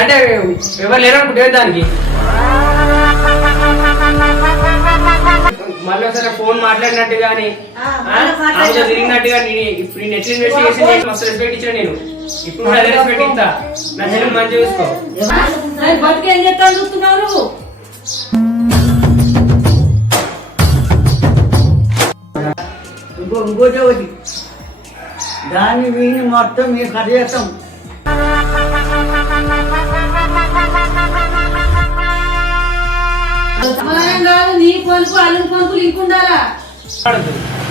అంటే ఎవరు లేరనుకుంటే దానికి మళ్ళీ ఒకసారి ఫోన్ మాట్లాడినట్టు గానీ తిరిగినట్టు కానీ ఇప్పుడు నేను ఎట్లా ఇన్వెస్టిగేషన్ మస్తు రెస్పెక్ట్ ఇచ్చిన నేను ఇప్పుడు కూడా అదే రెస్పెక్ట్ ఇస్తా నా చెల్లెలు మంచిగా చూసుకో బతికేం చెప్తాను చూస్తున్నారు ఇంకోటి ఒకటి దాన్ని వీని మొత్తం మేము కథ చేస్తాం కాదు నీ కొనుకు అల్లు కొనుకులు ఇంకుండాలా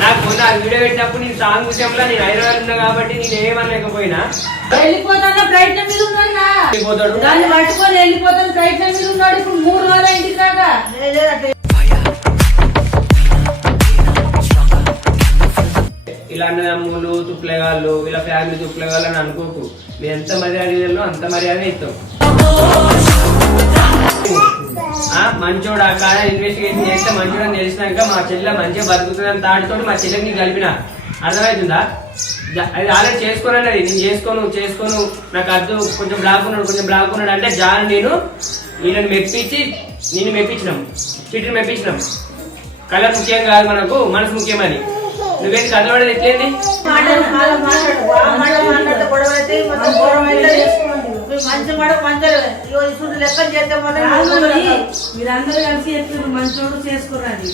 నాకు మొన్న వీడియో పెట్టినప్పుడు నేను సాంగ్ విషయంలో నేను హైదరాబాద్ ఉన్నా కాబట్టి నేను ఏమనలేకపోయినా వెళ్ళిపోతాను ప్రయత్నం మీద ఉన్నాడు దాన్ని పట్టుకొని వెళ్ళిపోతాను ప్రయత్నం మీద ఉన్నాడు ఇప్పుడు 3 రోజులు ఇంటికి రాగా ఇలా అన్నదమ్ములు తుప్లగాళ్ళు ఇలా ఫ్యామిలీ తుప్లగాళ్ళు అని అనుకోకు మీరు ఎంత మర్యాద ఇవ్వాలో అంత మర్యాద ఇస్తాం మంచోడు ఆ కాడ ఇన్వెస్టిగేషన్ చేస్తే మంచోడని తెలిసినాక మా చెల్లె మంచిగా బతుకుతుందని తాడుతో మా చెల్లెకి కలిపిన అర్థమవుతుందా అది ఆల్రెడీ చేసుకోనన్నది నేను చేసుకోను నాకు అర్థం కొంచెం బ్లాక్ ఉన్నాడు అంటే జాన్ వీళ్ళని మెప్పించి నేను మెప్పించినాం చిటిని మెప్పించినాం కలర్ ముఖ్యం కాదు మనకు మనసు ముఖ్యమని నువ్వేంటి కదలవాడేది ఎట్లేంది మీరందరూ కలిసి చెప్తున్నారు మంచోడు చేసుకోరండి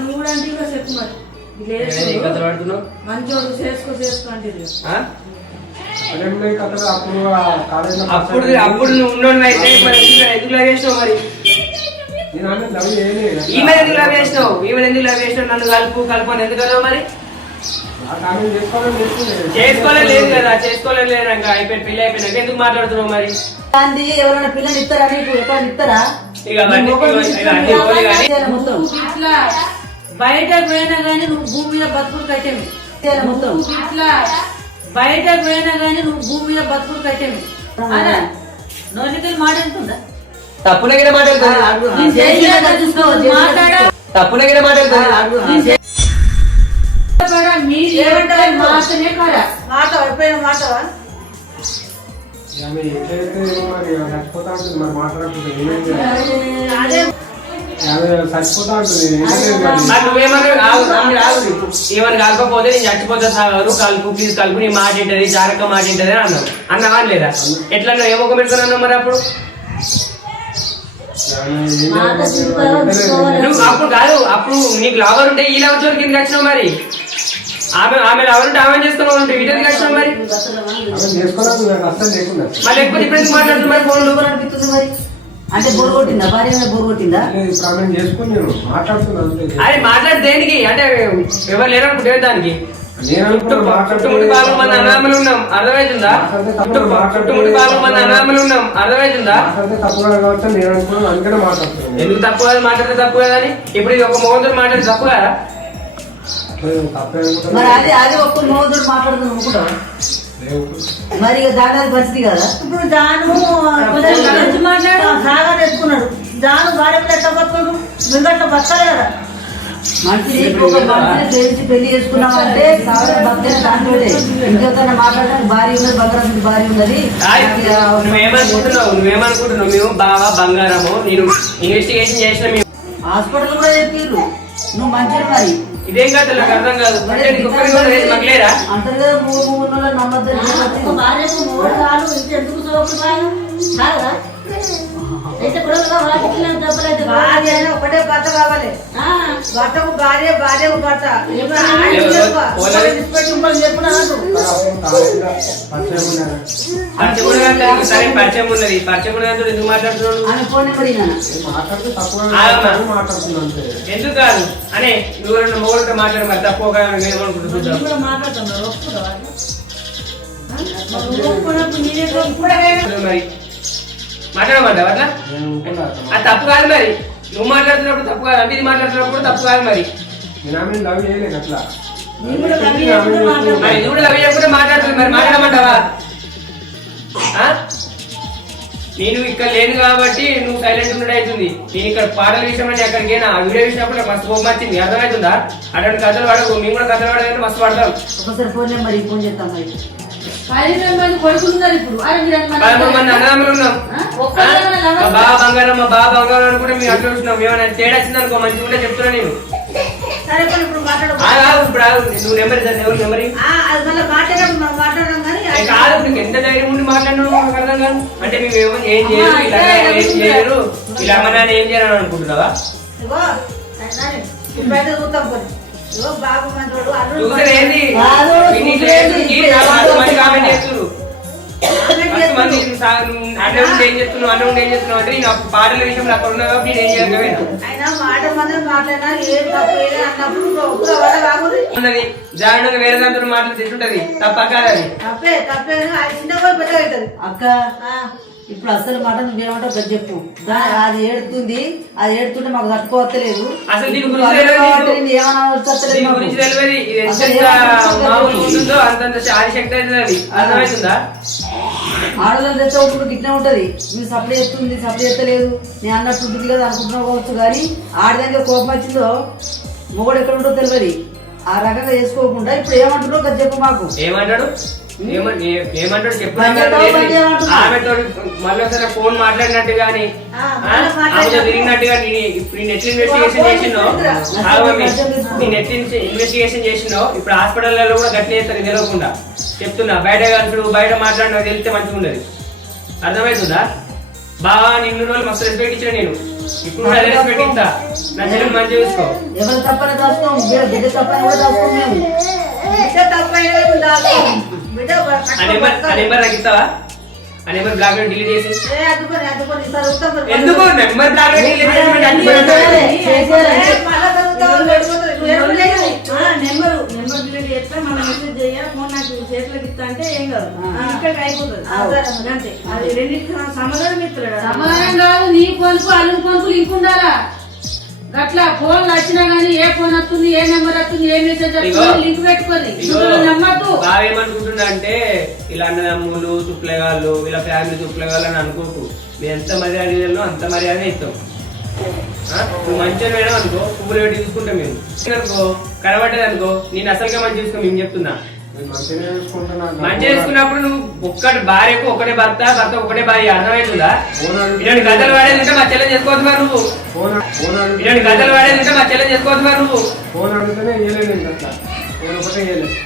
నువ్వు కూడా అంటే కూడా చెప్పు మరి మంచోడు చేసుకోండి అప్పుడు నువ్వు ఉన్నోడు అయితే మరి ఎందుకు లాగేసినావు మరి ఈమె ఎందుకు లాగేసినావు నన్ను కలుపు అని ఎందుకు కదా మరి చేసుకోలేదు కదా చేసుకోలేదు అయిపోయి పెళ్లి అయిపోయినాక ఎందుకు మాట్లాడుతున్నావు మరి ఎవరైనా పిల్లలు ఇస్తారా నీకు ఎక్కడ ఇస్తారా ఇట్లా బయటకు పోయినా గానీ నువ్వు భూమి మీద బతుకులు కట్టేమి ఇట్లా బయటకు పోయినా గానీ నువ్వు భూమి మీద బతుకులు కట్టేమి అలా నోటికి మాట ఎంతుందా తప్పులగిన తప్పులగిన మాటనే కదా మాట అయిపోయిన మాట ఏమని కలపకపోతే నేను చచ్చిపోతా సాగరు కలుపు ప్లీజ్ కలుపు నీ మాట ఏంటది జారక మాట ఏంటది అని అన్నావా లేదా ఎట్లా ఏమో పెట్టుకుని అన్నావు మరి అప్పుడు అప్పుడు కాదు అప్పుడు నీకు లవర్ ఉంటే ఈ లవర్ చోటు కిందకి వచ్చినావు మరి ఆమె లవర్ ఉంటే ఆమె చేసుకున్నావు ఉంటే వీటికి వచ్చినావు మరి మళ్ళీ ఎక్కువ ఇప్పుడు ఎందుకు మాట్లాడుతున్నారు మరి ఫోన్లు అనిపిస్తుంది మరి అంటే బోర్ కొట్టిందా భార్య బోర్ కొట్టిందా అది మాట్లాడి దేనికి అంటే ఎవరు లేరనుకుంటే దానికి చుట్టుముట్టి 4 మంది అనామలు ఉన్నాం అర్థమవుతుందా అర్థమవుతుందా ఎందుకు తప్పు కాదు మాట్లాడితే తప్పు కదా అని ఇప్పుడు ఇది ఒక మోహంతో మాట్లాడితే తప్పు కదా మరి అదే ఒక్క మోహంతో మాట్లాడుతున్నాం కూడా మరి దాని పరిస్థితి కదా ఇప్పుడు జాను మాట్లాడు సాగా తెచ్చుకున్నాడు జాను భార్య ఎట్లా బతుకున్నాడు మీరు అట్లా బతకాలి కదా మనిషిని తెలిసి పెళ్లి చేసుకున్నామంటే దాంట్లో ఇంకెవరైనా మాట్లాడడానికి భార్య ఉన్నది బంగారం భార్య ఉన్నది నువ్వేమనుకుంటున్నావు మేము బాగా బంగారము నేను ఇన్వెస్టిగేషన్ చేసిన హాస్పిటల్ కూడా చెప్పారు నువ్వు మంచిగా మరి ఇదేం కాదు నాకు అర్థం కాదు మగలేరా అంటారు కదా 3 నమ్మద్దు భార్యకు 3 సార్లు ఎందుకు చూడకుండా అయితే భార్య ఒకటే భర్త కావాలి భర్తకు భార్య భార్యకు భర్త పరిచయం ఉన్నది ఎందుకు మాట్లాడుతున్నాడు ఎందుకు కాదు అనే నువ్వు మూడు మాట్లాడు మరి తక్కువ మరి మాట్లాడమంటావు అట్లా అది తప్పు కాదు మరి నువ్వు మాట్లాడుతున్నప్పుడు తప్పు కాదు అంటే ఇది మాట్లాడుతున్నప్పుడు తప్పు కాదు మరి నువ్వు లవ్ చేయకుండా మాట్లాడుతుంది మరి మాట్లాడమంటావా నేను ఇక్కడ లేను కాబట్టి నువ్వు సైలెంట్ ఉండడం అవుతుంది నేను ఇక్కడ పాటల విషయంలో అక్కడికైనా వీడియో విషయంలో మస్తు కోపం వచ్చింది అర్థమవుతుందా అటువంటి కథలు పడకు మేము కూడా కథలు పడాలంటే మస్తు పడతాం ఒకసారి ఫోన్ మరి ఫోన్ చేస్తాం 12 మంది కొడుకులు ఉన్నారు ఇప్పుడు. అరే మీరు 13 మంది అన్నదమ్ములు ఉన్నాం. మా బావ బంగారం అనుకుంటే మేము అట్లా చూసినాం. ఏమైనా తేడా వచ్చిందనుకో మంచిగా ఉంటే చెప్తున్నా నేను. సరే పోనీ ఇప్పుడు మాట్లాడు. ఇప్పుడు నువ్వు నెంబర్ ఇద్దాను. ఎవరు నెంబర్ అది మళ్ళీ మాట్లాడడం కానీ కాదు. నీకు ఎంత ధైర్యం ఉండి మాట్లాడినావు నాకు అర్థం కాదు. అంటే మేము ఏం చేయరు ఏం చేయరు ఇలా అమ్మ నాన్న ఏం చేయాలని అనుకుంటున్నావా? ఇగో ఇప్పుడైతే చూద్దాం పోనీ. ఇగో బాబు మంచోడు అల్లుడు చూసారు ఏంది మంది కామెంట్ చేస్తున్నారు. మస్తు మంది అన్న ఉండి ఏం చేస్తున్నావు అన్న ఉండి ఏం చేస్తున్నావు అంటే నేను పాటల విషయంలో అక్కడ ఉన్నా కాబట్టి నేను ఏం చేయకపోయినా అయినా మాట మంది మాట్లాడినా ఏం తప్పు అన్నప్పుడు వల్ల కాకూడదు. ఉన్నది జాగ్రత్తగా వేరే దాంతో మాటలు తింటుంటది తప్ప కాదు అది. తప్పే చిన్న కూడా పెద్ద అవుతుంది. అక్క ఇప్పుడు అసలు మాట నువ్వేమంటావు గది చెప్పు. అది ఏడుతుంటే మాకు తట్టుకోవట్లేదు. అసలు దీని గురించి తెలియదు. ఇది ఎంత మామూలు ఉంటుందో అంతంత ఆదిశక్తి అవుతుంది. అది అర్థమవుతుందా? ఆడవాళ్ళు తెచ్చే ఇప్పుడు గిట్నే ఉంటది. నువ్వు సప్లై ఎత్తలేదు నేను అన్నట్టు ఉంటుంది కదా అనుకుంటున్నావు కావచ్చు. కానీ ఆడదానికి కోపం వచ్చిందో మొగడు ఎక్కడ ఉంటో తెలియదు. ఆ రకంగా చేసుకోకుండా ఇప్పుడు ఏమంటున్నావు కదా చెప్పు మాకు. ఏమంటాడు చెప్పు. ఆమెతో మళ్ళీ ఒకసారి ఫోన్ మాట్లాడినట్టు గానీ తిరిగినట్టు గానీ ఇప్పుడు నేను ఎట్లా ఇన్వెస్టిగేషన్ చేసినో నేను ఎట్లా ఇన్వెస్టిగేషన్ చేసినో ఇప్పుడు హాస్పిటల్లో కూడా గట్టి చేస్తాను తెలియకుండా చెప్తున్నా. బయట కలుపుడు బయట మాట్లాడినా తెలిస్తే మంచిగా ఉండదు. అర్థమవుతుందా? బాగా నిన్ను రోజులు మస్తు రెస్పెక్ట్ ఇచ్చిన నేను. ఇప్పుడు కూడా అదే రెస్పెక్ట్ ఇస్తా. నా చెల్లెలు మంచిగా చూసుకో. ఎవరు తప్పని దాచుకోం బిడ్డ తప్పని కూడా దాచుకోం మేము. ఆ నెంబర్ నాకు ఇస్తావా? ఆ నెంబర్ బ్లాక్ లో డిలీట్ చేసి ఎందుకు నెంబర్ బ్లాక్ లో డిలీట్ నెంబర్ డిలీట్ చేస్తే మన మెసేజ్ చేయాలి. ఫోన్ నాకు చేతులకు ఇస్తా అంటే ఏం కాదు, ఇక్కడ అయిపోతుంది అంతే. అది రెండింటికి సమాధానం ఇస్తాడు. సమాధానం కాదు. నీ ఫోన్కు అల్లుని ఫోన్కు లింక్ ఉండాలా. అట్లా ఫోన్ వచ్చినా గానీ ఏ ఫోన్ వస్తుంది ఏ నెంబర్ వస్తుంది ఏ మెసేజ్ వస్తుంది లింక్ పెట్టుకోండి. నమ్మద్దు. బాగా ఏమనుకుంటున్నా అంటే ఇలా అన్నదమ్ములు చుట్లగాళ్ళు ఇలా ఫ్యామిలీ చుట్లగాళ్ళు అని అనుకోకు. మేము ఎంత మర్యాద ఇవ్వాలో అంత మర్యాద ఇస్తాం. నువ్వు మంచిగా వేయడం అనుకో పువ్వులు పెట్టి చూసుకుంటాం మేము. అనుకో కనబడ్డది అనుకో నేను అసలుగా మంచి చూసుకో. మేము చెప్తున్నా మంచిగా చూసుకున్నప్పుడు నువ్వు ఒక్కటి భార్యకు ఒకటే భర్త ఒకటే భార్య. అర్థమవుతుందా? ఇలాంటి గద్దలు వాడేది ఉంటే మా చెల్లెలు చేసుకోవద్దు మరి నువ్వు. ఇలాంటి గద్దలు వాడేది ఉంటే మా చెల్లెలు చేసుకోవద్దు మరి నువ్వు.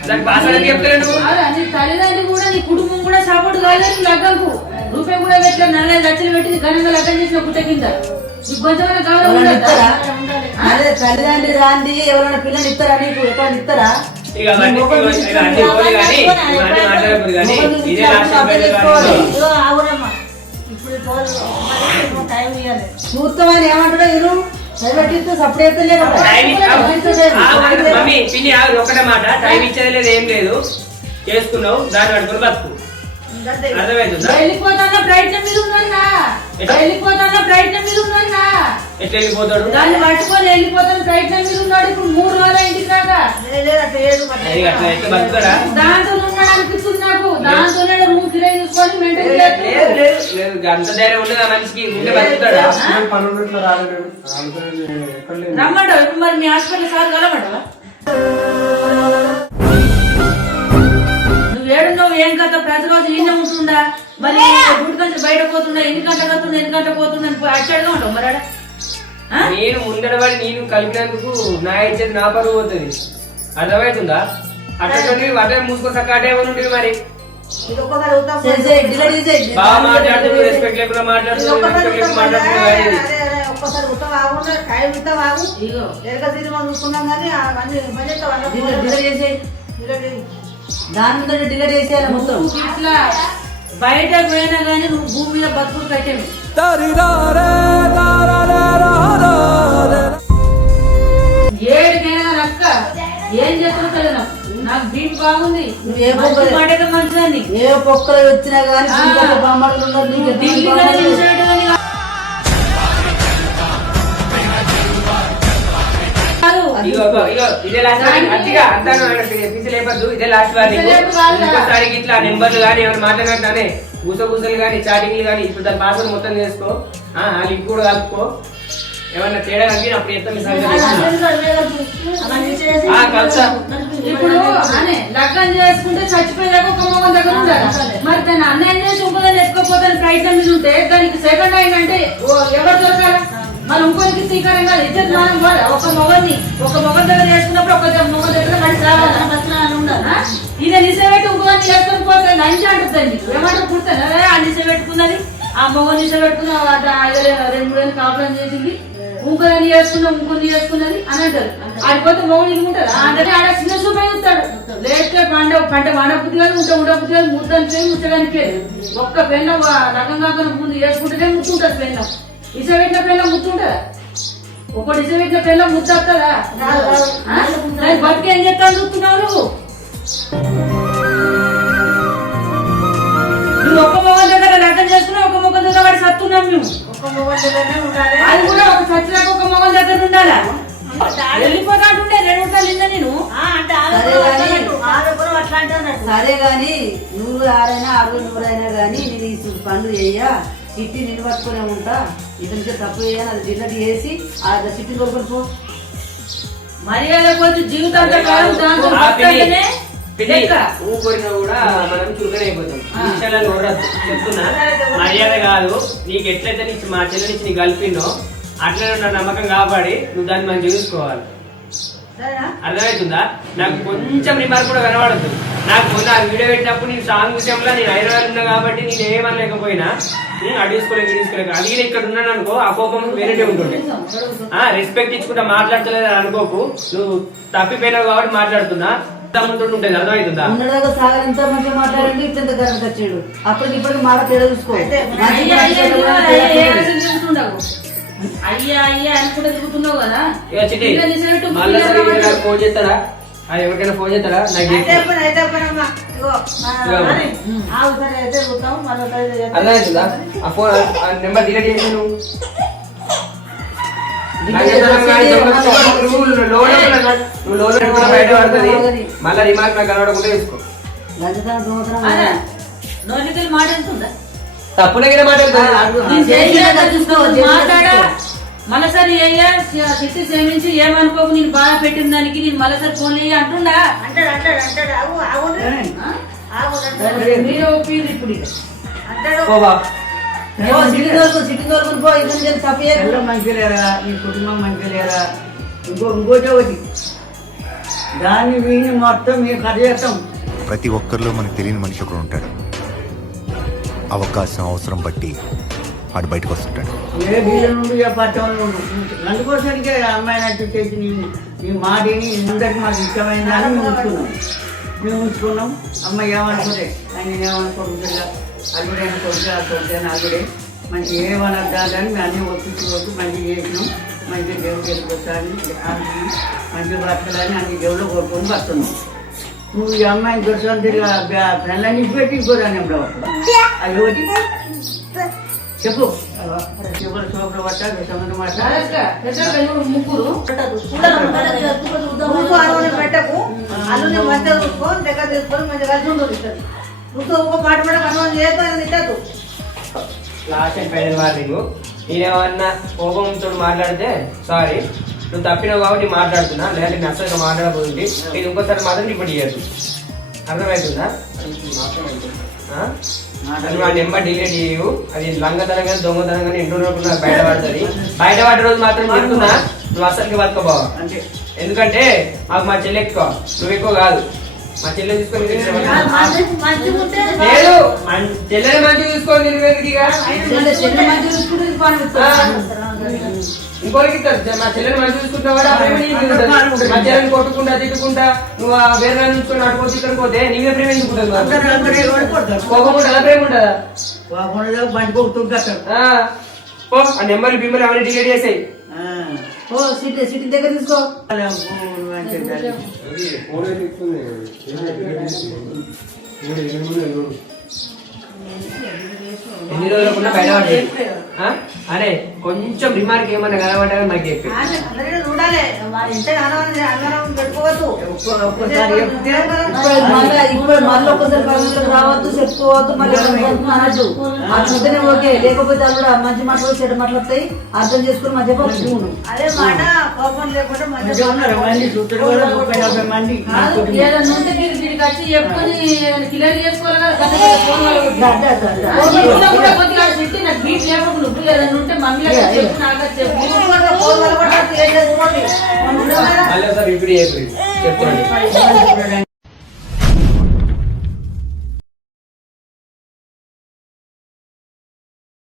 దానికి పాస్వర్డ్ చెప్తలే నువ్వు. నీ తల్లిదండ్రులు కూడా నీ కుటుంబం కూడా సపోర్ట్ కాలేదు. లగ్గంకు రూపాయి కూడా పెట్టలే. 4 లక్షలు పెట్టి ఘనంగా లగ్గం చేసిన పుట్ట కింద తల్లిదండ్రి రాంది ఎవరైనా పిల్లలు ఇస్తారా? నీకు ఎక్కడ ఇస్తారా? చూస్తామని ఏమంటాడో ఇరు పెట్టిస్తే సపరేట్ ఒకటే మాట టైం ఇచ్చేది లేదు ఏం లేదు. చేసుకున్నావు దాన్ని పట్టుకుని బతుకు. వెళ్ళిపోతాన్న ప్రయత్నం మీద ఉన్నా ఎట్లా వెళ్ళిపోతాడు? దాన్ని పట్టుకొని వెళ్ళిపోతాను ప్రయత్నం మీద ఉన్నాడు. ఇప్పుడు 3 రోజులు ఇంటికి రాగా దాంతో ఉన్నాడు అనిపిస్తుంది నాకు. దాంతోనే రూమ్ కిరాయి తీసుకొని మెయింటైన్ అంత ధైర్యం ఉండదు ఆ మనిషికి. ఉంటే బతుకుతాడా? రమ్మంటావు ఇప్పుడు మరి మీ హాస్పిటల్ సార్ కలమంటావా? నువ్వు ఏడున్నావు ఏం కదా ప్రతిరోజు ఈయన ఉంటుందా? మరి గుడి కంటే బయట పోతుందా? ఎన్ని గంటలు పోతుందా అచ్చాడుగా ఉంటావు మరి. నేను ముందడబడి నేను కలిపినందుకు నా ఇచ్చేది నా పరువు పోతుంది. అర్థమవుతుందా? అట్లా అట్లా మూసుకొని సక్కాటే ఉండి మరి బాగా మాట్లాడుతూ రెస్పెక్ట్ లేకుండా మాట్లాడుతూ దాని ముందు డిలీట్ చేసేయాలి మొత్తం. ఇట్లా బయట పోయినా గానీ నువ్వు భూమి మీద బతుకులు కట్టేవి. ఏడుకైనా రక్క ఏం చేస్తున్నా తెలియదు నాకు. బీట్ బాగుంది. మంచిదని ఏ పొక్కలు వచ్చినా గానీ బొమ్మలు ఇదే లాస్ట్ ఇదే లాస్ట్ వార్నింగ్. ఇంకోసారి ఇట్లా నెంబర్లు కానీ ఏమైనా మాట్లాడినట్టే గుసగుసలు కానీ చాటింగ్లు కానీ ఇప్పుడు దాని పాస్వర్డ్ మొత్తం చేసుకో. ఆ లింక్ కూడా కలుపుకో. ఏమన్నా తేడా కలిగి అప్పుడు ఎంత మీ సంగతి కలుసా ఇప్పుడు అనే లగ్నం చేసుకుంటే చచ్చిపోయేదాకా ఒక మొగం దగ్గర ఉండాలి. మరి దాన్ని అన్యాయం చేసి ఇంకోదాన్ని ఎత్తుకోపోతాను ప్రయత్నం మీద ఉంటే దానికి సెకండ్ హ్యాండ్ అంటే ఎవరు దొరకాల? మరి ఇంకోరికి స్వీకారం కాదు, ఇద్దరు మనం కాదు. ఒక మొగని దగ్గర చేసుకున్నప్పుడు ఒక మొగం దగ్గర మనిషి రావాలి ఉండాలా? ఇదే నిసబెట్టి ఇంకోదాన్ని చేసుకొని పోతే లంచ్ అంటుంది. ఏమంటారు పుడతాను ఆ నిస పెట్టుకున్నది, ఆ మొగని నిస పెట్టుకున్న 2-3 ఏళ్ళు కాపురం చేసింది, ఇంకోదాన్ని చేసుకున్నా ఇంకొన్ని చేసుకున్నది అని అంటారు. ఆడిపోతే మొగలు ఇంకుంటారు అంటే ఆడ చిన్న చూపై ఉంటాడు. లేకపోతే పంట వాడబుద్ధి కాదు, ఉండబుద్ధి కాదు, ముద్దని పేరు ముచ్చడానికి పేరు. ఒక్క పెన్న రకం కాకుండా ముందు చేసుకుంటేనే ముత్తుంటది పెన్నం. ఇసబెట్టిన పెన్న ముత్తుంటదా? ఒకటి ఇసబెట్టిన పెన్న ముద్ద వస్తుందా? దాని బతికి ఏం చేస్తాను చూస్తున్నావు నువ్వు? నువ్వు ఒక్క మొగం దగ్గర రకం చేసుకున్నావు, ఒక మొగం దగ్గర వాడి సత్తున్నాం మేము. అది కూడా ఒక సచ్చినాక ఒక మొగం దగ్గర ఉండాలా? వెళ్ళిపోతా అంటుండే 2 నిమిషాలు నిన్న నేను సరే గాని నువ్వు ఆరైనా 600 గాని నేను ఈ పనులు చెయ్యా చిట్టి నిన్ను పట్టుకునే ఉంటా, ఇతనికి తప్పు చేయాలి, అది డిన్నర్ చేసి ఆ చిట్టి కొడుకుని పో. మర్యాద పోతే జీవితాంత కాలం దాంతో బతకాలనే లెక్క. ఊపిరినా కూడా మనం చురుకనే అయిపోతాం. విషయాలను చెప్తున్నా, మర్యాద కాదు. నీకు ఎట్లయితే మా చెల్లె నుంచి నీకు కలిపిందో అట్లనే నా నమ్మకం కాపాడి నువ్వు దాన్ని మనం చూసుకోవాలి. అర్థమవుతుందా? నాకు కొంచెం రిమార్క్ కూడా కనబడదు. నాకు మొన్న వీడియో పెట్టినప్పుడు నీ సాంగ్ విషయంలో నేను హైదరాబాద్ ఉన్నా కాబట్టి నేను ఏమనలేకపోయినా అడిగేసుకోలేక అడిగిన ఇక్కడ ఉన్నాను అనుకో, ఆ కోపం వేరేటే ఉంటుండే. రెస్పెక్ట్ ఇచ్చుకుంటా మాట్లాడతలేదు అని అనుకోకు. నువ్వు తప్పిపోయినావు కాబట్టి మాట్లాడుతున్నా ఉంటుంది. అర్థమవుతుందా? ఉన్నదాకా సాగర్ ఎంత మంచిగా మాట్లాడండి, ఇంత గరం వచ్చాడు. అప్పటికి ఇప్పటికి మాట తేడా చూసుకో. అయ్యా అయ్యా అనుకుంటే తిరుగుతున్నావు కదా. ఫోన్ చేస్తారా? ఎవరికైనా ఫోన్ చేస్తారా? అర్థమవుతుందా? ఆ ఫోన్ నెంబర్ డిలీట్ చేసి నువ్వు బయట పడుతుంది. మళ్ళా రిమార్క్ నాకు కనబడకుండా తీసుకో. మాట ఎంతుందా? తప్పునగిన మాట్లాడా మళ్ళీసారి చిట్టి సేమించి ఏమనుకోకు, నేను బాధ పెట్టిన దానికి నేను మళ్ళీసారి ఫోన్ చేయ అంటుండా. మీరే ఒప్పింది ఇప్పుడు మంచి లేరా, నీ కుటుంబం మంచి లేరా, ఇంకోటి ఒకటి దాన్ని వీని మొత్తం మేము కథ చేస్తాం. ప్రతి ఒక్కరిలో మనకు తెలియని మనిషి ఒకడు ఉంటాడు. అవకాశం అవసరం బట్టి ఆడు బయటకు వస్తుంటాడు. ఏ వీళ్ళ నుండి ఏ పట్టణం నుండి అందుకోసానికే అమ్మాయి నచ్చి తెచ్చి నీ మాటిని అందరికి మాకు ఇష్టమైందని మేము ఉంచుకున్నాం. అమ్మాయి ఏమనుకుంటే ఆయన ఏమనుకోకుండా అల్లుడే అనుకోవచ్చు, అనుకుంటాను అల్లుడే మంచి ఏమనద్దా అని మేము అన్నీ ఒప్పించుకోవచ్చు. మంచిగా చేసినాం, మంచిగా దేవుడు వెళ్ళిపోతాను, మంచిగా బ్రతకాలని అన్ని దేవుడు కోరుకొని బతున్నాం. నువ్వు ఈ అమ్మాయిని దొరకంతిగా పిల్లల్ని పెట్టి ఇంకోదాన్ని అది ఒకటి చెప్పు. శోభన పట్ట ముగ్గురు పెట్టకు అల్లుని మంచిగా చూసుకొని దగ్గర తీసుకొని మంచిగా కలిసి ఉండదు. నువ్వు ఒక మాట మాట కన్వన్ చేయొద్దు తిట్టద్దు. లాస్ట్ అండ్ ఫైనల్ వార్నింగ్, నేనేమన్నా కోపంతో మాట్లాడితే సారీ, నువ్వు తప్పినావు కాబట్టి మాట్లాడుతున్నా, లేదంటే నేను అసలు మాట్లాడబోతుంది. నేను ఇంకోసారి మాత్రం ఇప్పుడు చేయదు. అర్థమవుతుందా? నువ్వు ఆ నెంబర్ డిలీట్ చేయవు. అది లంగతనంగా దొంగతనంగా ఇంట్లో బయటపడుతుంది. బయటపడే రోజు మాత్రం చెప్తున్నా, నువ్వు అసలుకి బతకబావా. ఎందుకంటే మాకు మా చెల్లి ఎక్కువ, నువ్వు ఎక్కువ కాదు. మా చెల్లె తీసుకొని లేదు, చెల్లెని మంచిగా చూసుకోవాలి. ఇంకోరికి మా చెల్లెని మంచిగా చూసుకుంటావు, మా చెల్లెని కొట్టుకుంటా తిట్టుకుంటా నువ్వు వేరే చూసుకొని అడుకోవచ్చు. ఇక్కడ పోతే నీవే ప్రేమ ఎందుకుంటుంది? కోపం ఎలా ప్రేమ ఉంటుందా? ఆ నెంబర్లు బిమ్మలు అవన్నీ డిలీట్ చేసాయి. సిటీ దగ్గర తీసుకో. ఎన్ని రోజులకున్నా బయటపడుతుంది. అరే కొంచెం రిమార్క్ ఏమన్నా కనబడ్డా మాకు చెప్పి అందరూ చూడాలి వాళ్ళ ఇంత అన్నం పెట్టుకోవద్దు. ఒక్కసారి చెప్తే ఇప్పుడు మళ్ళీ ఒకసారి పనులకు రావద్దు చెప్పుకోవద్దు మళ్ళీ అనద్దు అట్లుంటేనే ఓకే లేకపోతే అది కూడా మంచి మాటలు చెడ్డ మాటలు వస్తాయి అర్థం చేసుకుని మధ్య పడుతున్నాను అదే మాట కోపం లేకుండా మంచిగా కాదు, ఏదైనా ఉంటే వీడికి వచ్చి చెప్పుకొని క్లియర్ చేసుకోవాలి కదా. ఫోన్ కూడా కొద్దిగా తిట్టి నాకు బీట్ లేకపోతే నువ్వు ఏదైనా ఉంటే మమ్మీ చెప్పు నాకు చెప్పు. ఫోన్ వల్ల కూడా ఏం చేసుకోండి. మళ్ళీ ఒకసారి ఇప్పుడు చెప్తాను.